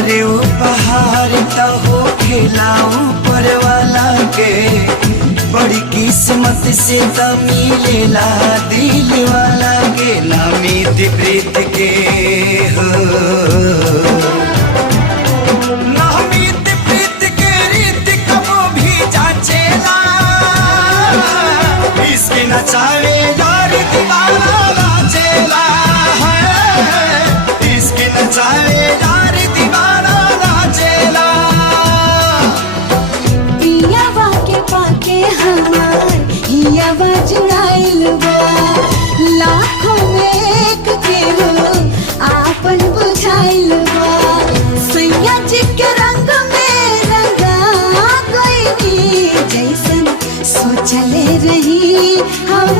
करे उपहार तो हो खिलाऊं पर वाला के, बड़ी किस्मत से तो मिलेला दिल वाला के, ना मीत प्रीत के हो, ना मीत प्रीत के रीत कबो भी जाचेला, इसके नचावे यार दीवाना नाचेला है, इसके नचावे यार दीवाना नाचेला। पियावा के पाके हमार हियावा जुड़ाइल बा, लाखों में एक के हो आपन बुझाइल बा, सैया जी के रंग में रंगा कोई नी, जैसन सोचले रही हम